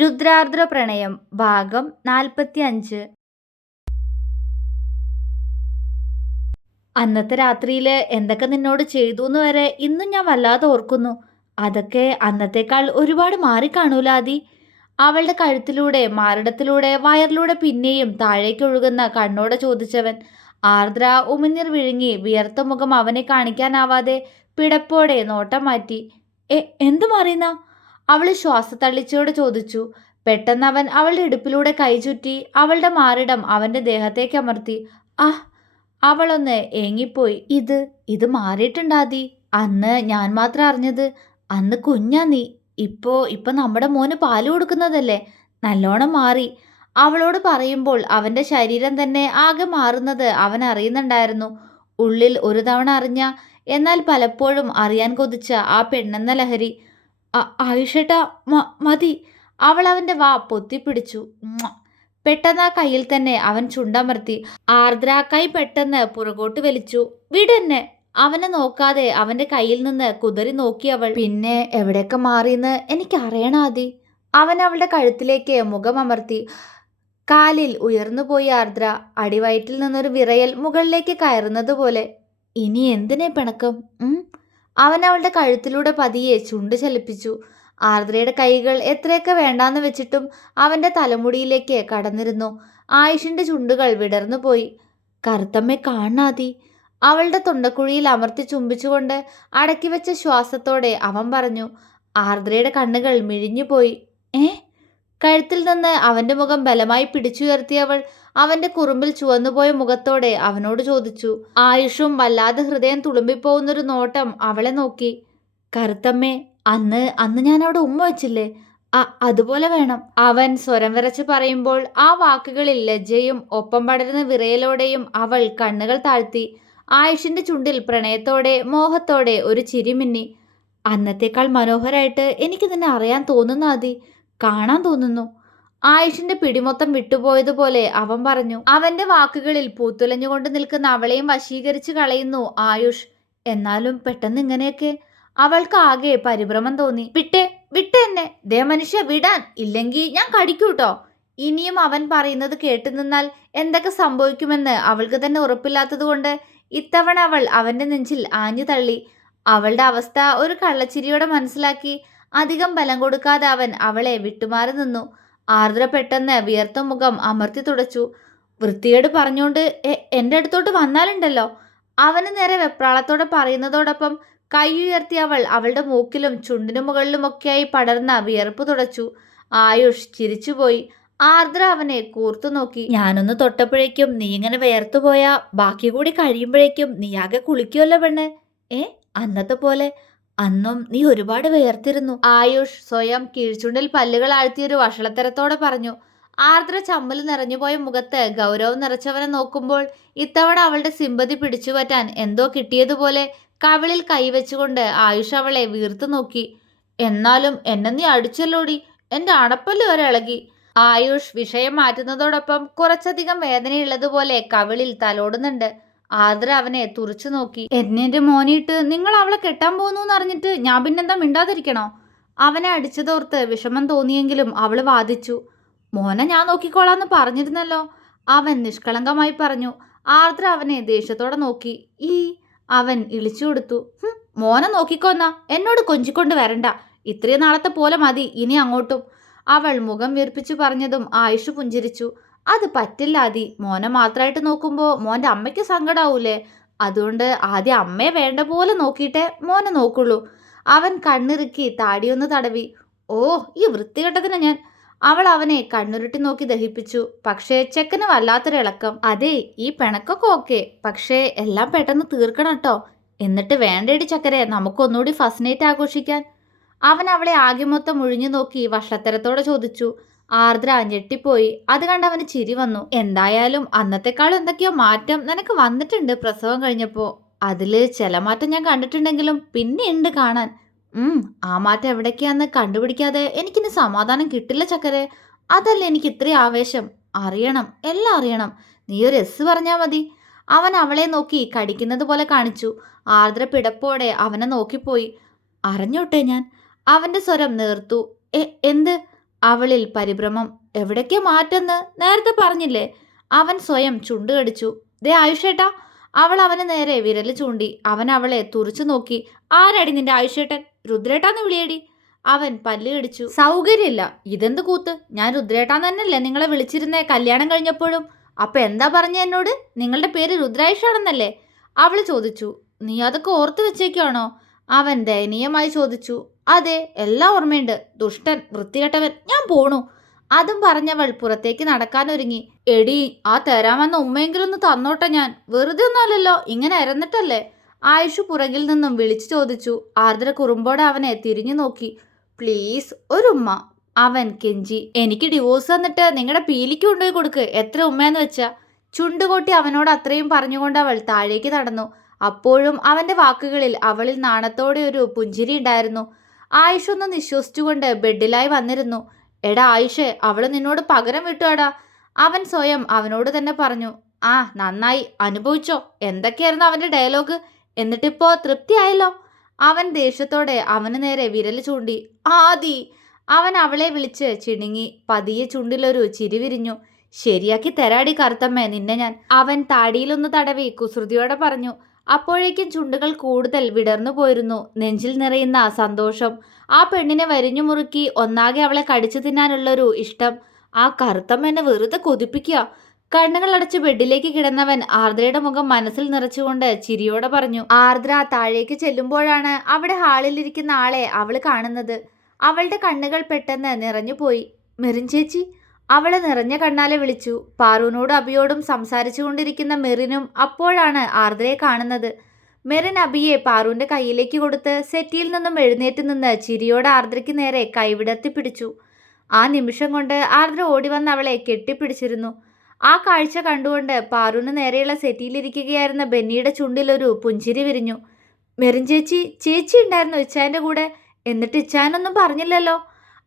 രുദ്രാർദ്ര പ്രണയം ഭാഗം നാൽപ്പത്തി അഞ്ച് അന്നത്തെ രാത്രിയിൽ എന്തൊക്കെ നിന്നോട് ചെയ്തു എന്ന് വരെ ഇന്നും ഞാൻ വല്ലാതെ ഓർക്കുന്നു. അതൊക്കെ അന്നത്തേക്കാൾ ഒരുപാട് മാറിക്കാണൂലാതി അവളുടെ കഴുത്തിലൂടെ മാറിടത്തിലൂടെ വയറിലൂടെ പിന്നെയും താഴേക്ക് ഒഴുകുന്ന കണ്ണോടെ ചോദിച്ചവൻ ആർദ്ര ഉമിനീർ വിഴുങ്ങി വിയർത്ത മുഖം അവനെ കാണിക്കാനാവാതെ പിടപ്പോടെ നോട്ടം മാറ്റി. എ എന്തു മാറിയെന്ന? അവൾ ശ്വാസത്തള്ളിച്ചയോടെ ചോദിച്ചു പെട്ടെന്ന് അവൻ അവളുടെ ഇടുപ്പിലൂടെ കൈ ചുറ്റി അവളുടെ മാറിടം അവന്റെ ദേഹത്തേക്ക് അമർത്തി. ആ അവളൊന്ന് ഏങ്ങിപ്പോയി. ഇത് ഇത് മാറിയിട്ടുണ്ടാതി അന്ന് ഞാൻ മാത്രം അറിഞ്ഞത് അന്ന് കുഞ്ഞാ നീ. ഇപ്പോൾ ഇപ്പം നമ്മുടെ മോന് പാൽ കൊടുക്കുന്നതല്ലേ? നല്ലോണം മാറി. അവളോട് പറയുമ്പോൾ അവന്റെ ശരീരം തന്നെ ആകെ മാറുന്നത് അവൻ അറിയുന്നുണ്ടായിരുന്നു. ഉള്ളിൽ ഒരു തവണ അറിഞ്ഞ എന്നാൽ പലപ്പോഴും അറിയാൻ കൊതിച്ച ആ പെണ്ണെന്ന ലഹരി. ആയുഷേട്ടാ മതി. അവൾ അവന്റെ വാ പൊത്തിപ്പിടിച്ചു. പെട്ടെന്ന് ആ കയ്യിൽ തന്നെ അവൻ ചുണ്ടമർത്തി ആർദ്രാക്കായി പെട്ടെന്ന് പുറകോട്ട് വലിച്ചു. വിടെന്നെ. അവനെ നോക്കാതെ അവന്റെ കയ്യിൽ നിന്ന് കുതറി നോക്കി അവൾ. പിന്നെ എവിടെയൊക്കെ മാറിയെന്ന് എനിക്ക് അറിയണാതി അവൻ അവളുടെ കഴുത്തിലേക്ക് മുഖം അമർത്തി. കാലിൽ ഉയർന്നു പോയി ആർദ്ര. അടിവയറ്റിൽ നിന്നൊരു വിറയൽ മുകളിലേക്ക് കയറുന്നത് പോലെ ഇനി എന്തിനെ പിണക്കം? അവൻ അവളുടെ കഴുത്തിലൂടെ പതിയെ ചുണ്ട് ചലിപ്പിച്ചു. ആർദ്രയുടെ കൈകൾ എത്രയൊക്കെ വേണ്ടാന്ന് വെച്ചിട്ടും അവന്റെ തലമുടിയിലേക്ക് കടന്നിരുന്നു. ആയുഷിന്റെ ചുണ്ടുകൾ വിടർന്നു പോയി. കറുത്തമ്മെ കാണാതി അവളുടെ തൊണ്ടക്കുഴിയിൽ അമർത്തി ചുംബിച്ചുകൊണ്ട് അടക്കി വെച്ച ശ്വാസത്തോടെ അവൻ പറഞ്ഞു ആർദ്രയുടെ കണ്ണുകൾ മിഴിഞ്ഞുപോയി. ഏ? കഴുത്തിൽ നിന്ന് അവന്റെ മുഖം ബലമായി പിടിച്ചുയർത്തിയവൾ അവന്റെ കുറുമ്പിൽ ചുവന്നുപോയ മുഖത്തോടെ അവനോട് ചോദിച്ചു ആയുഷും വല്ലാതെ ഹൃദയം തുളുമ്പിപ്പോകുന്നൊരു നോട്ടം അവളെ നോക്കി. കറുത്തമ്മേ അന്ന് അന്ന് ഞാൻ അവിടെ ഉമ്മ വെച്ചില്ലേ? ആ അതുപോലെ വേണം. അവൻ സ്വരം വിറച്ച് പറയുമ്പോൾ ആ വാക്കുകളിൽ ലജ്ജയും ഒപ്പം പടരുന്ന വിറയലോടെയും അവൾ കണ്ണുകൾ താഴ്ത്തി ആയുഷിന്റെ ചുണ്ടിൽ പ്രണയത്തോടെ മോഹത്തോടെ ഒരു ചിരി മിന്നി. അന്നത്തേക്കാൾ മനോഹരായിട്ട് എനിക്ക് നിന്നെ അറിയാൻ തോന്നുന്നു അതി കാണാൻ തോന്നുന്നു. ആയുഷിന്റെ പിടിമൊത്തം വിട്ടുപോയതുപോലെ അവൻ പറഞ്ഞു അവന്റെ വാക്കുകളിൽ പൂത്തുലഞ്ഞുകൊണ്ട് നിൽക്കുന്ന അവളെയും വശീകരിച്ച് കളയുന്നു ആയുഷ്. എന്നാലും പെട്ടെന്ന് ഇങ്ങനെയൊക്കെ? അവൾക്ക് ആകെ പരിഭ്രമം തോന്നി. വിട്ടേ വിട്ടേ എന്നെ. ദേ മനുഷ്യ വിടാൻ. ഇല്ലെങ്കിൽ ഞാൻ കടിക്കൂട്ടോ. ഇനിയും അവൻ പറയുന്നത് കേട്ടു നിന്നാൽ എന്തൊക്കെ സംഭവിക്കുമെന്ന് അവൾക്ക് തന്നെ ഉറപ്പില്ലാത്തതുകൊണ്ട് ഇത്തവണ അവൾ അവന്റെ നെഞ്ചിൽ ആഞ്ഞു തള്ളി. അവളുടെ അവസ്ഥ ഒരു കള്ളച്ചിരിയോടെ മനസ്സിലാക്കി. അധികം ബലം കൊടുക്കാതെ അവൻ അവളെ വിട്ടുമാറി നിന്നു. ആർദ്ര പെട്ടെന്ന് വിയർത്ത മുഖം അമർത്തി തുടച്ചു. വൃത്തികേട് പറഞ്ഞുകൊണ്ട് "എ- എന്റെ അടുത്തോട്ട് വന്നാലുണ്ടല്ലോ? അവന് നേരെ വെപ്രാളത്തോടെ പറയുന്നതോടൊപ്പം കൈ ഉയർത്തി അവൾ അവളുടെ മൂക്കിലും ചുണ്ടിനു മുകളിലുമൊക്കെയായി പടർന്ന വിയർപ്പ് തുടച്ചു. ആയുഷ് ചിരിച്ചുപോയി. ആർദ്ര അവനെ കൂർത്തു നോക്കി. ഞാനൊന്ന് തൊട്ടപ്പോഴേക്കും നീ ഇങ്ങനെ വിയർത്തുപോയാ ബാക്കി കൂടി കഴിയുമ്പോഴേക്കും നീ ആകെ കുളിക്കുമല്ലോ പെണ്ണ്. ഏ അന്നത്തെ പോലെ? അന്നും നീ ഒരുപാട് വേർത്തിരുന്നു. ആയുഷ് സ്വയം കീഴ്ചുണ്ടിൽ പല്ലുകൾ ആഴ്ത്തിയൊരു വഷളത്തരത്തോടെ പറഞ്ഞു ആർദ്ര ചമ്മൽ നിറഞ്ഞുപോയ മുഖത്ത് ഗൗരവം നിറച്ചവനെ നോക്കുമ്പോൾ ഇത്തവണ അവളുടെ സിമ്പതി പിടിച്ചുപറ്റാൻ എന്തോ കിട്ടിയതുപോലെ കവിളിൽ കൈവച്ചുകൊണ്ട് ആയുഷ് അവളെ വീർത്തു നോക്കി. എന്നാലും എന്നെ നീ അടിച്ചല്ലോടി? എന്റെ അണപ്പല്ല് വരെ ഇളകി. ആയുഷ് വിഷയം മാറ്റുന്നതോടൊപ്പം കുറച്ചധികം വേദനയുള്ളതുപോലെ കവിളിൽ തലോടുന്നുണ്ട്. ആർദ്ര അവനെ തുറച്ചു നോക്കി. എന്നെ മോനിട്ട് നിങ്ങൾ അവളെ കെട്ടാൻ പോകുന്നു എന്നറിഞ്ഞിട്ട് ഞാൻ പിന്നെന്താ മിണ്ടാതിരിക്കണോ? അവനെ അടിച്ചതോർത്ത് വിഷമം തോന്നിയെങ്കിലും അവൾ വാദിച്ചു. മോനെ ഞാൻ നോക്കിക്കോളാന്ന് പറഞ്ഞിരുന്നല്ലോ. അവൻ നിഷ്കളങ്കമായി പറഞ്ഞു. ആർദ്ര അവനെ ദേഷ്യത്തോടെ നോക്കി. ഈ അവൻ ഇളിച്ചു കൊടുത്തു. മോനെ നോക്കിക്കോന്ന. എന്നോട് കൊഞ്ചിക്കൊണ്ട് വരണ്ട. ഇത്രയും നാളത്തെ പോലെ മതി. ഇനി അങ്ങോട്ടും. അവൾ മുഖം വീർപ്പിച്ചു പറഞ്ഞതും ആയുഷ് പുഞ്ചിരിച്ചു. അത് പറ്റില്ല ആദി. മോനെ മാത്രമായിട്ട് നോക്കുമ്പോൾ മോന്റെ അമ്മയ്ക്ക് സങ്കടാവൂലേ? അതുകൊണ്ട് ആദ്യം അമ്മയെ വേണ്ട പോലെ നോക്കിയിട്ടേ മോനെ നോക്കുള്ളൂ. അവൻ കണ്ണിറുക്കി താടിയൊന്ന് തടവി. ഓ ഈ വൃത്തികെട്ടതിന് ഞാൻ. അവൾ അവനെ കണ്ണുരുട്ടി നോക്കി ദഹിപ്പിച്ചു. പക്ഷേ ചെക്കന് വല്ലാത്തൊരു ഇളക്കം അതെ ഈ പിണക്കൊക്കെ ഓക്കെ. പക്ഷേ എല്ലാം പെട്ടെന്ന് തീർക്കണം കേട്ടോ. എന്നിട്ട് വേണ്ടേടി ചക്കരെ നമുക്കൊന്നുകൂടി ഫസ്റ്റ് നൈറ്റ് ആഘോഷിക്കാൻ. അവൻ അവളെ ആകെ മൊത്തം ഒഴിഞ്ഞു നോക്കി വഷളത്തരത്തോടെ ചോദിച്ചു. ആർദ്ര ഞെട്ടിപ്പോയി. അത് കണ്ട് അവന് ചിരി വന്നു. എന്തായാലും അന്നത്തെക്കാളും എന്തൊക്കെയോ മാറ്റം നിനക്ക് വന്നിട്ടുണ്ട് പ്രസവം കഴിഞ്ഞപ്പോ. അതിൽ ചില മാറ്റം ഞാൻ കണ്ടിട്ടുണ്ടെങ്കിലും പിന്നെ ഉണ്ട് കാണാൻ. ഉം ആ മാറ്റം എവിടേക്കാന്ന് കണ്ടുപിടിക്കാതെ എനിക്കിന്ന് സമാധാനം കിട്ടില്ല ചക്കരെ. അതല്ല എനിക്ക് ഇത്രയും ആവേശം. അറിയണം എല്ലാം അറിയണം. നീ ഒരു എസ് പറഞ്ഞാ മതി. അവൻ അവളെ നോക്കി കടിക്കുന്നത് പോലെ കാണിച്ചു. ആർദ്ര പിടപ്പോടെ അവനെ നോക്കിപ്പോയി. അറിഞ്ഞോട്ടെ ഞാൻ? അവന്റെ സ്വരം നേർത്തു. എന്ത്? അവളിൽ പരിഭ്രമം എവിടേക്കാ മാറ്റെന്ന് നേരത്തെ പറഞ്ഞില്ലേ? അവൻ സ്വയം ചുണ്ടുകടിച്ചു. ദേ ആയുഷേട്ടാ അവൾ അവന് നേരെ വിരൽ ചൂണ്ടി. അവൻ അവളെ തുറച്ചു നോക്കി. ആരടി നിന്റെ ആയുഷേട്ടൻ? രുദ്രേട്ടാന്ന് വിളിയടി. അവൻ പല്ല് കടിച്ചു സൗകര്യമില്ല. ഇതെന്ത് കൂത്ത്? ഞാൻ രുദ്രേട്ടാന്ന് തന്നെയല്ലേ നിങ്ങളെ വിളിച്ചിരുന്നേ കല്യാണം കഴിഞ്ഞപ്പോഴും. അപ്പൊ എന്താ പറഞ്ഞ എന്നോട്? നിങ്ങളുടെ പേര് രുദ്രായുഷാണെന്നല്ലേ? അവൾ ചോദിച്ചു. നീ അതൊക്കെ ഓർത്തു വെച്ചേക്കാണോ അവൻ ദയനീയമായി ചോദിച്ചു. അതെ എല്ലാം ഓർമ്മയുണ്ട്. ദുഷ്ടൻ വൃത്തികെട്ടവൻ ഞാൻ പോണു. അതും പറഞ്ഞവൾ പുറത്തേക്ക് നടക്കാനൊരുങ്ങി എടി ആ തരാമെന്ന ഉമ്മയെങ്കിലും ഒന്ന് തന്നോട്ടെ ഞാൻ. വെറുതെ ഒന്നുമല്ലല്ലോ ഇങ്ങനെ ഇരന്നിട്ടല്ലേ ആയുഷ് പുറകിൽ നിന്നും വിളിച്ചു ചോദിച്ചു. ആർദ്ര കുറുമ്പോടെ അവനെ തിരിഞ്ഞു നോക്കി. പ്ലീസ് ഒരു ഉമ്മ അവൻ കെഞ്ചി. എനിക്ക് ഡിവോഴ്സ് തന്നിട്ട് നിങ്ങളുടെ പീലിക്ക് കൊണ്ടുപോയി കൊടുക്ക്. എത്ര ഉമ്മയെന്ന് വെച്ചാ. ചുണ്ടുകൊട്ടി അവനോട് അത്രയും പറഞ്ഞുകൊണ്ട് അവൾ താഴേക്ക് നടന്നു. അപ്പോഴും അവന്റെ വാക്കുകളിൽ അവളിൽ നാണത്തോടെ ഒരു പുഞ്ചിരി ഉണ്ടായിരുന്നു. ആയുഷ് ഒന്ന് നിശ്വസിച്ചുകൊണ്ട് ബെഡിലായി വന്നിരുന്നു. എടാ ആയിഷെ അവൾ നിന്നോട് പകരം വിട്ടുവാടാ. അവൻ സ്വയം അവനോട് തന്നെ പറഞ്ഞു ആ നന്നായി. അനുഭവിച്ചോ. എന്തൊക്കെയായിരുന്നു അവന്റെ ഡയലോഗ്? എന്നിട്ടിപ്പോ തൃപ്തിയായല്ലോ അവൻ ദേഷ്യത്തോടെ അവന് നേരെ വിരൽ ചൂണ്ടി ആദി. അവൻ അവളെ വിളിച്ച് ചിണുങ്ങി പതിയെ ചുണ്ടിലൊരു ചിരി വിരിഞ്ഞു. ശരിയാക്കി തരാടി കറുത്തമ്മേ നിന്നെ ഞാൻ. അവൻ താടിയിലൊന്ന് തടവി കുസൃതിയോടെ പറഞ്ഞു അപ്പോഴേക്കും ചുണ്ടുകൾ കൂടുതൽ വിടർന്നു പോയിരുന്നു. നെഞ്ചിൽ നിറയുന്ന സന്തോഷം ആ പെണ്ണിനെ വരിഞ്ഞു മുറുക്കി ഒന്നാകെ അവളെ കടിച്ചു തിന്നാനുള്ളൊരു ഇഷ്ടം ആ കറുത്തമ്മേനെ വെറുതെ കൊതിപ്പിക്കുക. കണ്ണുകൾ അടച്ച് ബെഡിലേക്ക് കിടന്നവൻ ആർദ്രയുടെ മുഖം മനസ്സിൽ നിറച്ചുകൊണ്ട് ചിരിയോടെ പറഞ്ഞു ആർദ്ര താഴേക്ക് ചെല്ലുമ്പോഴാണ് അവിടെ ഹാളിലിരിക്കുന്ന ആളെ അവൾ കാണുന്നത്. അവളുടെ കണ്ണുകൾ പെട്ടെന്ന് നിറഞ്ഞുപോയി പോയി. ചേച്ചി അവളെ നിറഞ്ഞ കണ്ണാലെ വിളിച്ചു. പാറുവിനോടും അബിയോടും സംസാരിച്ചു കൊണ്ടിരിക്കുന്ന മെറിനും അപ്പോഴാണ് ആർദ്രയെ കാണുന്നത്. മെറിൻ അബിയെ പാറുവിന്റെ കയ്യിലേക്ക് കൊടുത്ത് സെറ്റിയിൽ നിന്നും എഴുന്നേറ്റ് നിന്ന് ചിരിയോട് ആർദ്രയ്ക്ക് നേരെ കൈവിടർത്തി പിടിച്ചു. ആ നിമിഷം കൊണ്ട് ആർദ്ര ഓടി വന്ന് അവളെ കെട്ടിപ്പിടിച്ചിരുന്നു. ആ കാഴ്ച കണ്ടുകൊണ്ട് പാറുവിന് നേരെയുള്ള സെറ്റിയിലിരിക്കുകയായിരുന്ന ബെന്നിയുടെ ചുണ്ടിലൊരു പുഞ്ചിരി വിരിഞ്ഞു. മെറിൻ ചേച്ചി ചേച്ചി ഉണ്ടായിരുന്നു ഇച്ചാന്റെ കൂടെ. എന്നിട്ട് ഇച്ചാനൊന്നും പറഞ്ഞില്ലല്ലോ.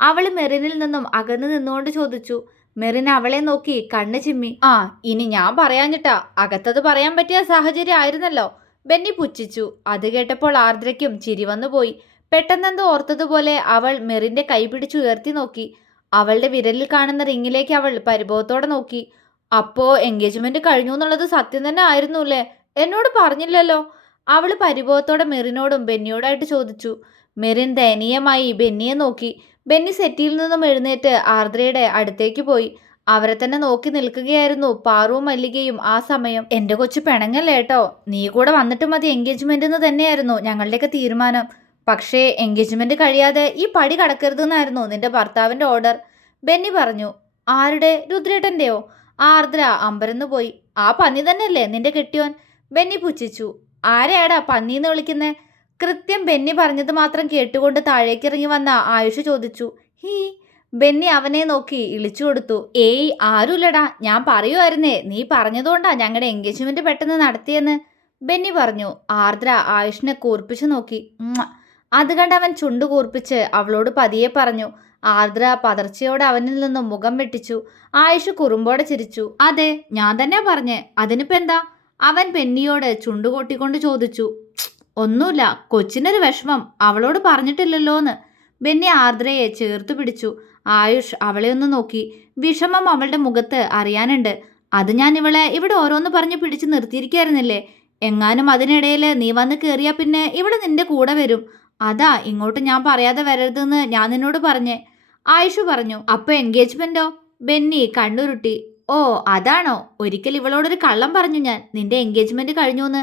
അവൾ മെറിനിൽ നിന്നും അകന്നു നിന്നുകൊണ്ട് ചോദിച്ചു മെറിൻ അവളെ നോക്കി കണ്ണ് ചിമ്മി. ആ ഇനി ഞാൻ പറയാഞ്ഞിട്ടാ. അകത്തത് പറയാൻ പറ്റിയ സാഹചര്യം ആയിരുന്നല്ലോ. ബെന്നി പുച്ഛിച്ചു. അത് കേട്ടപ്പോൾ ആർദ്രയ്ക്കും ചിരി വന്നുപോയി പെട്ടെന്നെന്തോ ഓർത്തതുപോലെ അവൾ മെറിന്റെ കൈ പിടിച്ചുയർത്തി നോക്കി. അവളുടെ വിരലിൽ കാണുന്ന റിങ്ങിലേക്ക് അവൾ പരിഭവത്തോടെ നോക്കി. അപ്പോ എൻഗേജ്മെന്റ് കഴിഞ്ഞു എന്നുള്ളത് സത്യം തന്നെ ആയിരുന്നു അല്ലേ? എന്നോട് പറഞ്ഞില്ലല്ലോ. അവൾ പരിഭവത്തോടെ മെറിനോടും ബെന്നിയോടായിട്ട് ചോദിച്ചു. മെറിൻ ദയനീയമായി ബെന്നിയെ നോക്കി. ബെന്നി സെറ്റിയിൽ നിന്നും എഴുന്നേറ്റ് ആർദ്രയുടെ അടുത്തേക്ക് പോയി. അവരെ തന്നെ നോക്കി നിൽക്കുകയായിരുന്നു പാറുവും മല്ലികയും. ആ സമയം എന്റെ കൊച്ചു പെണങ്ങല്ലേ കേട്ടോ നീ കൂടെ വന്നിട്ട് മതി എൻഗേജ്മെന്റ് എന്ന് തന്നെയായിരുന്നു ഞങ്ങളുടെയൊക്കെ തീരുമാനം. പക്ഷേ എൻഗേജ്മെന്റ് കഴിയാതെ ഈ പടി കടക്കരുതെന്നായിരുന്നു നിന്റെ ഭർത്താവിന്റെ ഓർഡർ ബെന്നി പറഞ്ഞു ആരുടെ? രുദ്രേട്ടന്റെയോ? ആർദ്ര അമ്പരന്ന് പോയി ആ പന്നി തന്നെയല്ലേ നിന്റെ കെട്ടിയോൻ? ബെന്നി പുച്ഛിച്ചു ആരെയാടാ പന്നീന്ന് വിളിക്കുന്നേ? കൃത്യം ബെന്നി പറഞ്ഞത് മാത്രം കേട്ടുകൊണ്ട് താഴേക്കിറങ്ങി വന്ന ആയുഷ് ചോദിച്ചു ഹീ ബെന്നി അവനെ നോക്കി ഇളിച്ചു കൊടുത്തു. ഏയ് ആരുമില്ലടാ ഞാൻ പറയുമായിരുന്നേ നീ പറഞ്ഞതുകൊണ്ടാ ഞങ്ങളുടെ എൻഗേജ്മെന്റ് പെട്ടെന്ന് നടത്തിയെന്ന്. ബെന്നി പറഞ്ഞു ആർദ്ര ആയുഷിനെ കൂർപ്പിച്ചു നോക്കി. അത് കണ്ട് അവൻ ചുണ്ടു കൂർപ്പിച്ച് അവളോട് പതിയെ പറഞ്ഞു. ആർദ്ര പതർച്ചയോടെ അവനിൽ നിന്നും മുഖം വെട്ടിച്ചു. ആയുഷ് കുറുമ്പോടെ ചിരിച്ചു. അതെ ഞാൻ തന്നെ പറഞ്ഞേ. അതിനിപ്പെന്താ? അവൻ പെന്നിയോട് ചുണ്ടുകൊട്ടിക്കൊണ്ട് ചോദിച്ചു ഒന്നുമില്ല കൊച്ചിനൊരു വിഷമം. അവളോട് പറഞ്ഞിട്ടില്ലല്ലോന്ന്. ബെന്നി ആർദ്രയെ ചേർത്ത് പിടിച്ചു. ആയുഷ് അവളെ ഒന്ന് നോക്കി. വിഷമം അവളുടെ മുഖത്ത് അറിയാനുണ്ട്. അത് ഞാൻ ഇവളെ ഇവിടെ ഓരോന്ന് പറഞ്ഞ് പിടിച്ച് നിർത്തിയിരിക്കായിരുന്നില്ലേ? എങ്ങാനും അതിനിടയിൽ നീ വന്ന് കയറിയാ പിന്നെ ഇവിടെ നിന്റെ കൂടെ വരും. അതാ ഇങ്ങോട്ട് ഞാൻ പറയാതെ വരരുതെന്ന് ഞാൻ നിന്നോട് പറഞ്ഞേ. ആയുഷു പറഞ്ഞു അപ്പൊ എൻഗേജ്മെന്റോ? ബെന്നി കണ്ണുരുട്ടി ഓ അതാണോ? ഒരിക്കൽ ഇവളോടൊരു കള്ളം പറഞ്ഞു ഞാൻ. നിന്റെ എൻഗേജ്മെന്റ് കഴിഞ്ഞു എന്ന്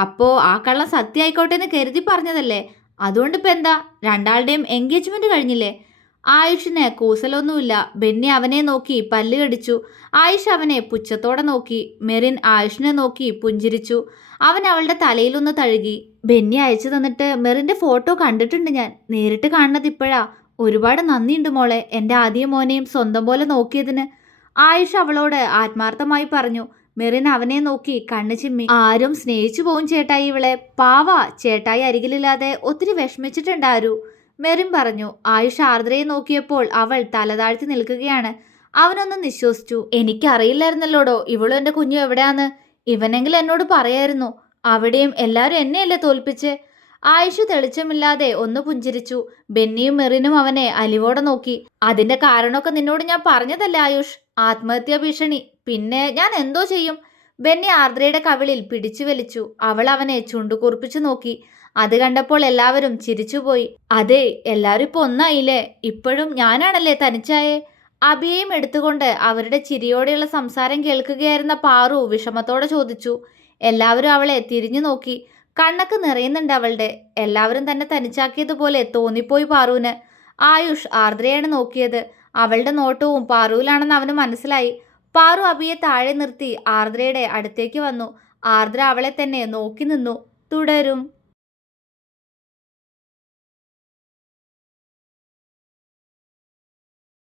അപ്പോ ആ കള്ളം സത്യമായിക്കോട്ടെ എന്ന് കരുതി പറഞ്ഞതല്ലേ? അതുകൊണ്ട് ഇപ്പൊ എന്താ? രണ്ടാളുടെയും എൻഗേജ്മെന്റ് കഴിഞ്ഞില്ലേ? ആയുഷിന് കൂസലൊന്നുമില്ല. ബെന്നി അവനെ നോക്കി പല്ല് കടിച്ചു ആയുഷ് അവനെ പുച്ഛത്തോടെ നോക്കി. മെറിൻ ആയുഷിനെ നോക്കി പുഞ്ചിരിച്ചു. അവൻ അവളുടെ തലയിലൊന്ന് തഴുകി. ബെന്നി അയച്ചു തന്നിട്ട് മെറിന്റെ ഫോട്ടോ കണ്ടിട്ടുണ്ട് ഞാൻ. നേരിട്ട് കാണുന്നത് ഇപ്പോഴാ. ഒരുപാട് നന്ദിയുണ്ട് മോളെ. എന്റെ ആദ്യ മോനെയും സ്വന്തം പോലെ നോക്കിയതിന്. ആയുഷ് അവളോട് ആത്മാർത്ഥമായി പറഞ്ഞു. മെറിൻ അവനെ നോക്കി കണ്ണു ചിമ്മി. ആരും സ്നേഹിച്ചു പോവും ചേട്ടായി ഇവളെ. പാവ ചേട്ടായി അരികിലില്ലാതെ ഒത്തിരി വിഷമിച്ചിട്ടുണ്ട് ആരു. മെറിൻ പറഞ്ഞു ആയുഷ് ആർദ്രയെ നോക്കിയപ്പോൾ അവൾ തലതാഴ്ത്തി നിൽക്കുകയാണ്. അവനൊന്നും നിശ്വസിച്ചു എനിക്കറിയില്ലായിരുന്നല്ലോടോ ഇവളും എന്റെ കുഞ്ഞു എവിടെയാന്ന്? ഇവനെങ്കിൽ എന്നോട് പറയായിരുന്നു അവിടെയും എല്ലാവരും എന്നെയല്ലേ തോൽപ്പിച്ച്? ആയുഷ് തെളിച്ചമില്ലാതെ ഒന്ന് പുഞ്ചിരിച്ചു. ബെന്നിയും മെറിനും അവനെ അലിവോടെ നോക്കി. അതിന്റെ കാരണമൊക്കെ നിന്നോട് ഞാൻ പറഞ്ഞതല്ലേ ആയുഷ്? ആത്മഹത്യാ ഭീഷണി. പിന്നെ ഞാൻ എന്തോ ചെയ്യും? ബെന്നി ആർദ്രയുടെ കവിളിൽ പിടിച്ചു വലിച്ചു. അവൾ അവനെ ചുണ്ടുകുറിപ്പിച്ചു നോക്കി. അത് കണ്ടപ്പോൾ എല്ലാവരും ചിരിച്ചുപോയി. അതെ എല്ലാവരും ഇപ്പൊ ഒന്നായില്ലേ? ഇപ്പോഴും ഞാനാണല്ലേ തനിച്ചായേ? അഭിയെയും എടുത്തുകൊണ്ട് അവരുടെ ചിരിയോടെയുള്ള സംസാരം കേൾക്കുകയായിരുന്ന പാറു വിഷമത്തോടെ ചോദിച്ചു. എല്ലാവരും അവളെ തിരിഞ്ഞു നോക്കി. കണ്ണൊക്കെ നിറയുന്നുണ്ട് അവളുടെ. എല്ലാവരും തന്നെ തനിച്ചാക്കിയതുപോലെ തോന്നിപ്പോയി പാറുവിന്. ആയുഷ് ആർദ്രയാണ് നോക്കിയത്. അവളുടെ നോട്ടവും പാറുവിലാണെന്ന് അവന് മനസ്സിലായി. പാറു അബിയെ താഴെ നിർത്തി ആർദ്രയുടെ അടുത്തേക്ക് വന്നു. ആർദ്ര അവളെ തന്നെ നോക്കി നിന്നു. തുടരും.